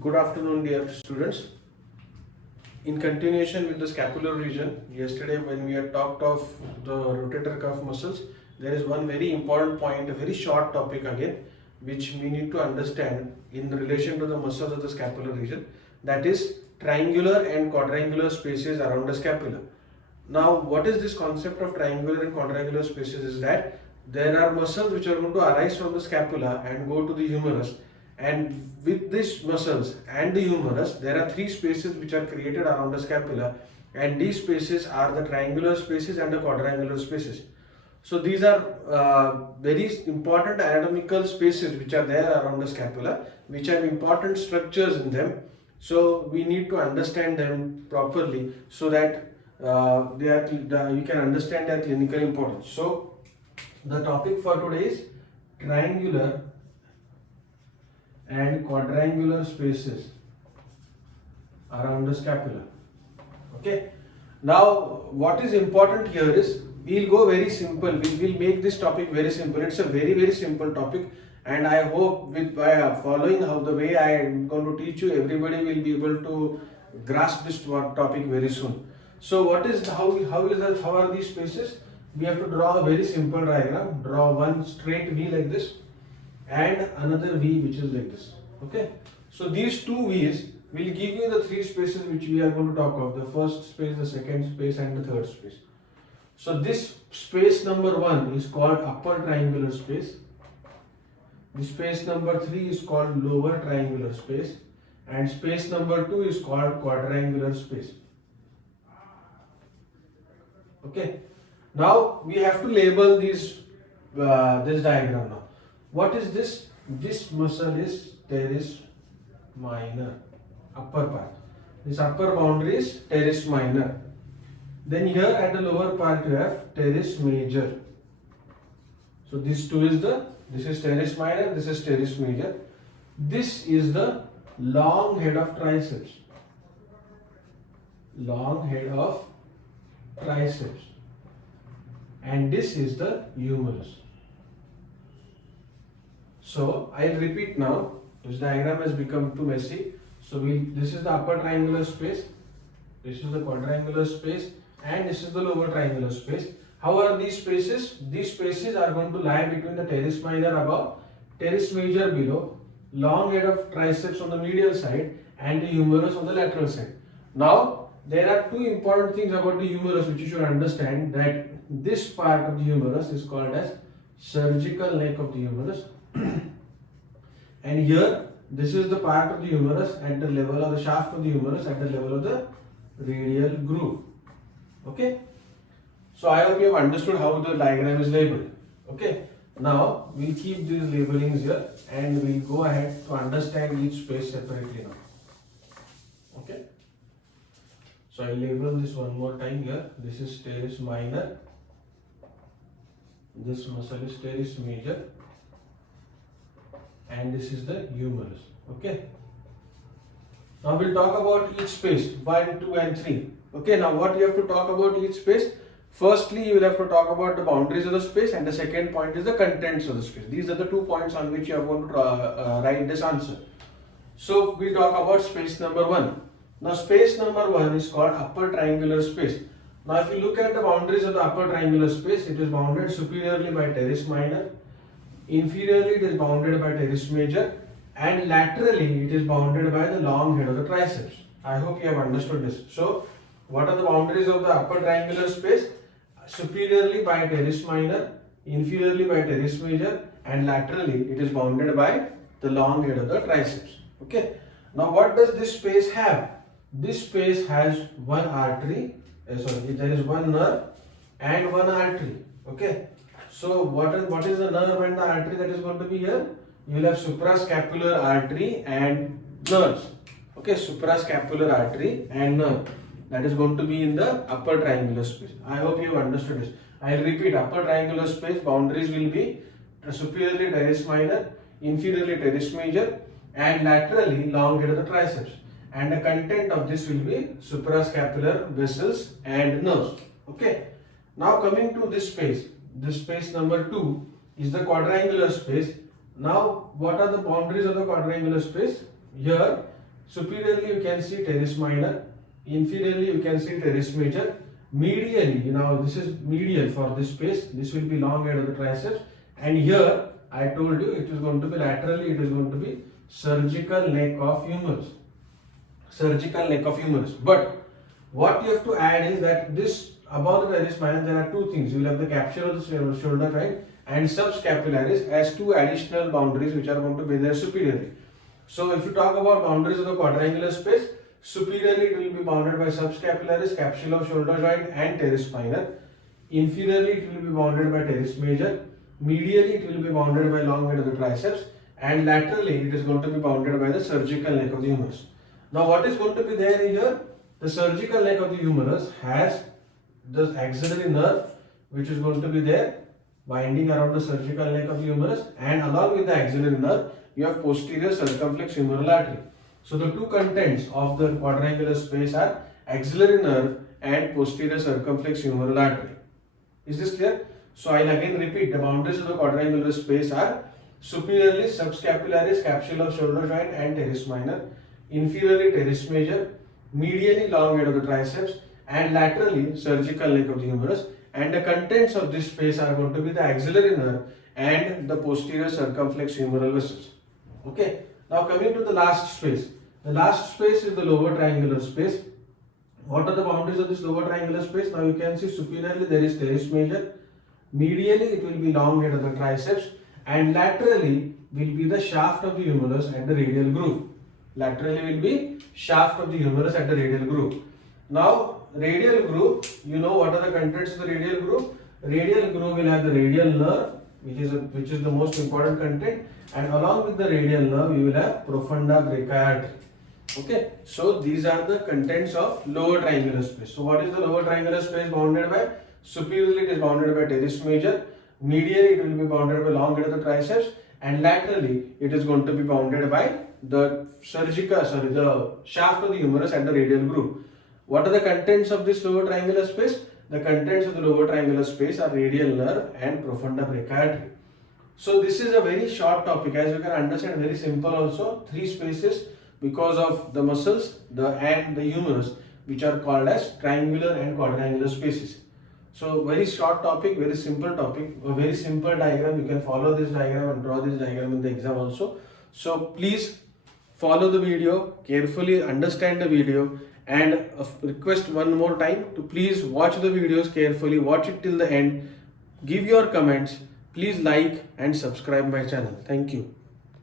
Good afternoon, dear students. In continuation with the scapular region, yesterday when we had talked of the rotator cuff muscles, there is one very important point, a very short topic again, which we need to understand in relation to the muscles of the scapular region, that is triangular and quadrangular spaces around the scapula. Now, what is this concept of triangular and quadrangular spaces is that there are muscles which are going to arise from the scapula and go to the humerus, and with these muscles and the humerus there are three spaces which are created around the scapula, and these spaces are the triangular spaces and the quadrangular spaces. So these are very important anatomical spaces which are there around the scapula, which have important structures in them. So we need to understand them properly so that we can understand their clinical importance. So the topic for today is triangular and quadrangular spaces around the scapula. Okay. Now, what is important here is we'll go very simple. We will make this topic very simple. It's a very simple topic, and I hope with by following how the way I am going to teach you, everybody will be able to grasp this topic very soon. So, what is how are these spaces? We have to draw a very simple diagram. Draw one straight V like this, and another V which is like this. Okay, so these two V's will give you the three spaces which we are going to talk of: the first space, the second space, and the third space. So this space number 1 is called upper triangular space. The space number 3 is called lower triangular space, and space number 2 is called quadrangular space. Okay, now we have to label this diagram now. What is this? This muscle is teres minor, upper part. This upper boundary is teres minor. Then here at the lower part you have teres major. So this is teres minor, this is teres major. This is the long head of triceps. Long head of triceps. And this is the humerus. So I'll repeat now. This diagram has become too messy. So this is the upper triangular space, this is the quadrangular space, and this is the lower triangular space. How are these spaces? These spaces are going to lie between the teres minor above, teres major below, long head of triceps on the medial side, and the humerus on the lateral side. Now there are two important things about the humerus which you should understand, that this part of the humerus is called as surgical neck of the humerus. And here this is the part of the humerus at the level of the shaft of the humerus at the level of the radial groove. Okay, so I hope you have understood how the diagram is labeled. Okay, now we'll keep these labelings here and we'll go ahead to understand each space separately now. Okay, so I'll label this one more time here. This is teres minor, this muscle is teres major, and this is the humerus. Okay, now we'll talk about each space 1, 2 and 3. Okay, now what you have to talk about each space? Firstly, you will have to talk about the boundaries of the space, and the second point is the contents of the space. These are the 2 points on which you are going to write this answer. So we'll talk about space number 1. Now space number 1 is called upper triangular space. Now if you look at the boundaries of the upper triangular space, it is bounded superiorly by teres minor, inferiorly it is bounded by teres major, and laterally it is bounded by the long head of the triceps. I hope you have understood this. So what are the boundaries of the upper triangular space? Superiorly by teres minor, inferiorly by teres major, and laterally it is bounded by the long head of the triceps. Okay, now what does this space have? This space has one artery, there is one nerve and one artery. Okay, so what is the nerve and the artery that is going to be here? You will have suprascapular artery and nerves. Okay, suprascapular artery and nerve, that is going to be in the upper triangular space. I hope you have understood this. I will repeat: upper triangular space boundaries will be superiorly teres minor, inferiorly teres major, and laterally long head of the triceps. And the content of this will be suprascapular vessels and nerves. Okay. Now coming to this space number 2 is the quadrangular space. Now, what are the boundaries of the quadrangular space? Here, Superiorly you can see teres minor, inferiorly you can see teres major. Medially, now this is medial for this space, this will be long head of the triceps, and here I told you it is going to be laterally, it is going to be surgical neck of humerus. Surgical neck of humerus. But what you have to add is that this above the teres minor there are two things. You will have the capsule of the shoulder joint and subscapularis as two additional boundaries which are going to be there superiorly. So if you talk about boundaries of the quadrangular space, superiorly it will be bounded by subscapularis, capsule of shoulder joint and teres minor. Inferiorly it will be bounded by teres major. Medially it will be bounded by long head of the triceps, and laterally it is going to be bounded by the surgical neck of the humerus. Now what is going to be there here? The surgical neck of the humerus has the axillary nerve which is going to be there winding around the surgical neck of the humerus, and along with the axillary nerve you have posterior circumflex humeral artery. So the two contents of the quadrangular space are axillary nerve and posterior circumflex humeral artery. Is this clear? So I will again repeat, the boundaries of the quadrangular space are superiorly subscapularis, capsule of shoulder joint and teres minor, inferiorly teres major, medially long head of the triceps, and laterally surgical neck of the humerus, and the contents of this space are going to be the axillary nerve and the posterior circumflex humeral vessels. Okay. Now coming to the last space. The last space is the lower triangular space. What are the boundaries of this lower triangular space? Now you can see superiorly there is teres major, medially it will be long head of the triceps, and laterally will be the shaft of the humerus at the radial groove. Laterally will be shaft of the humerus at the radial groove. Now radial groove, you know what are the contents of the radial groove? Radial groove will have the radial nerve, which is the most important content, and along with the radial nerve you will have profunda brachii artery. Okay, so these are the contents of lower triangular space. So what is the lower triangular space bounded by? Superiorly it is bounded by teres major, medially it will be bounded by long head of the triceps, and laterally it is going to be bounded by the the shaft of the humerus at the radial groove. What are the contents of this lower triangular space? The contents of the lower triangular space are radial nerve and profunda brachii artery. So this is a very short topic, as you can understand, very simple also. Three spaces because of the muscles and the humerus, which are called as triangular and quadrangular spaces. So very short topic, very simple topic, a very simple diagram. You can follow this diagram and draw this diagram in the exam also. So please follow the video carefully, understand the video, and request one more time to please watch the videos carefully, watch it till the end, give your comments, please like and subscribe my channel. Thank you.